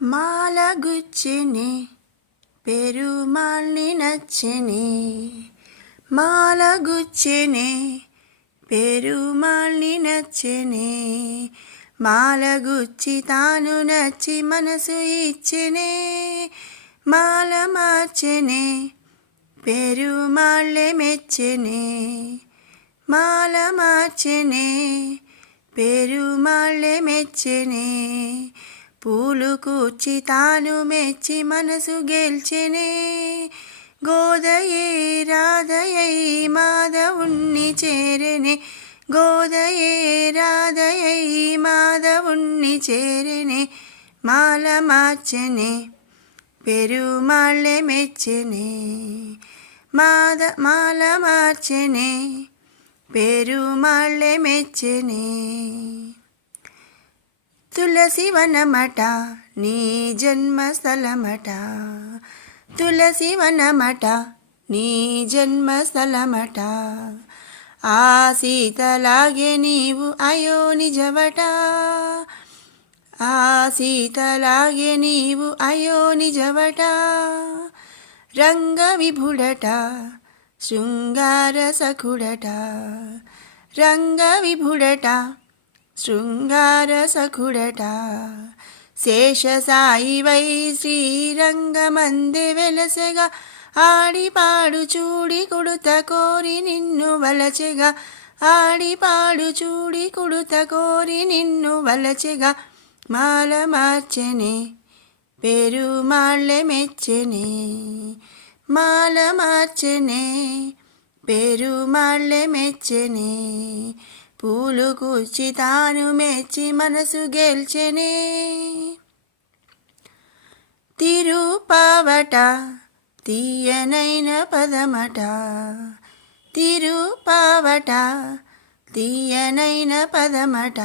మాల గుచ్చెనే పెరుమాళ్ళి నచ్చెనే, మాల గుచ్చెనే పెరుమాళ్ళి నచ్చెనే, మాల గుచ్చి తాను నచ్చి మనసు ఇచ్చెనే, మాల మార్చెనే పెరుమాళ్ళే మెచ్చెనే, మాల మార్చెనే పెరుమాళ్ళే మెచ్చెనే, పూలు కూర్చి తాను మెచ్చి మనసు గెల్చెనే, గోదయే రాధయై మాధవుణ్ణి చేరెనే, గోదయే రాధయై మాధవుణ్ణి చేరెనే, మాల మార్చెనే పెరుమాళ్ళే మెచ్చెనే, మాల మార్చెనే పెరుమాళ్ళే మెచ్చెనే. తులసి వనమట నీ జన్మస్థలమట, తులసి వనమట నీ జన్మస్థలమట, ఆ సీతలాగే నీవు అయో నిజవట, ఆ సీతలాగే నీవు అయో నిజవట, రంగ విభుడట శృంగార సఖుడట, రంగ విభుడట శృంగార సఖుడట, శేషసాయి వై శ్రీరంగమందే వెలసెగా, ఆడిపాడు చూడి కుడుత కోరి నిన్ను వలచెగా, ఆడిపాడు చూడి కుడుత కోరి నిన్ను వలచెగా, మాల మార్చెనే పెరుమాళ్ళే మెచ్చెనే, మాల మార్చెనే పెరుమాళ్ళే మెచ్చెనే, పూలు కూర్చి తాను మెచ్చి మనసు గెల్చెనే, తిరుపావట తీయనైన పదమట, తిరుపావట తీయనైన పదమట,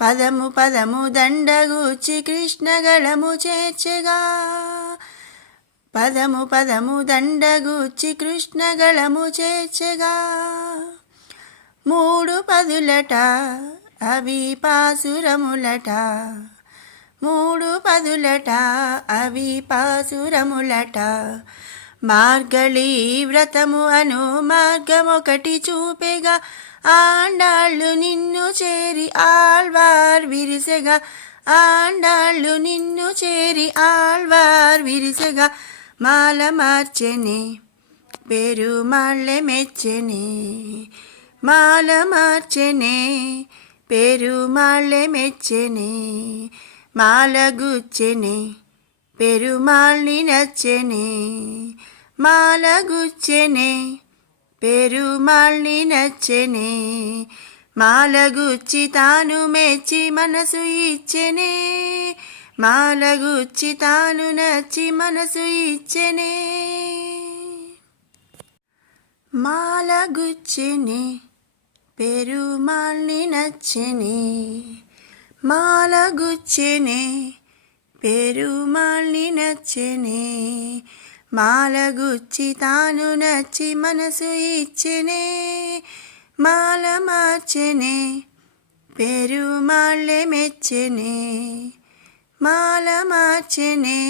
పదము పదము దండగూర్చి కృష్ణగళము చేర్చెగా, పదము పదము దండగూర్చి కృష్ణగళము చేర్చెగా, మూడు పదులట అవి పాసురములట, మూడు పదులట అవి పాసురములట, మార్గళి వ్రతము అను మార్గమొకటి చూపెగా, ఆండాళ్ళు నిన్ను చేరి ఆళ్వార్ విరిసెగా, ఆండాళ్ళు నిన్ను చేరి ఆళ్వార్ విరిసెగా, మాల మార్చెనే పెరుమాళ్ళే మెచ్చెనే, మాల మార్చెనే పెరుమాళ్ళే మెచ్చెనే, మాల గుచ్చెనే పెరుమాళ్ళి నచ్చెనే, మాల గుచ్చెనే పెరుమాళ్ళి నచ్చెనే, మాల గుచ్చి తాను మెచ్చి మనసు ఇచ్చెనే, మాల గుచ్చి తాను నచ్చి మనసు ఇచ్చెనే, మాల గుచ్చెనే పెరుమాళ్ళి నచ్చెనే, మాల గుచ్చెనే పెరుమాళ్ళి నచ్చెనే, మాల గుచ్చి తాను నచ్చి మనసు ఇచ్చెనే, మాల మార్చెనే పెరుమాళ్ళే మెచ్చెనే, మాల మార్చెనే